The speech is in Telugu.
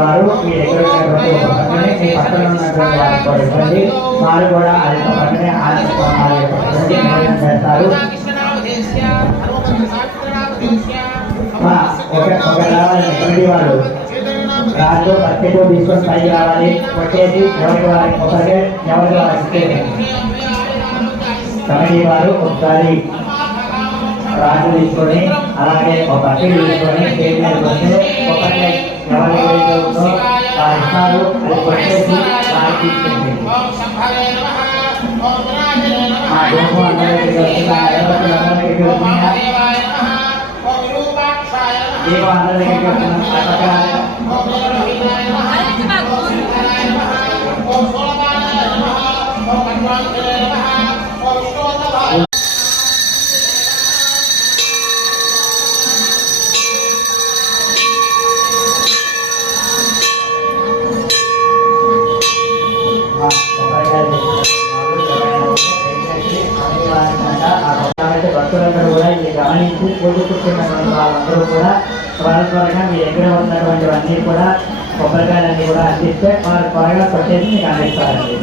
వారు మీ దగ్గర ఉన్నటువంటి ఒక పక్కనే మీ పక్కన ఉన్నటువంటి వారికి కూడా ఇవ్వండి. వారు కూడా అది పక్కనే చేస్తారు. ఒక రావాలి వారు రాళ్ళు బకెట్ తీసుకొని పైకి రావాలి. కొట్టేసి ఎవరికి వారికి ఒకరికి ఎవరికి వారికి కమిటీ వారు ఒకసారి రాళ్ళు తీసుకొని అలాగే ఒక బకెట్ తీసుకొని స్టేజ్ మీద వస్తే ఒకరికి ఎవరికి ఉందో వారు ఇస్తారు. అది కొట్టేసి వారికి ఇచ్చింది. ఆ గుంపు అందరికీ అందరికీ దీపం అందరికీ భక్తులందరూ కూడా ఇది గమనించి పూజకుంటున్నటువంటి వాళ్ళందరూ కూడా త్వరగా మీ దగ్గర ఉన్నటువంటివన్నీ కూడా కొబ్బరికాయలన్నీ కూడా అందిస్తే వారు త్వరగా కొట్టేసి మీకు అందిస్తారండి.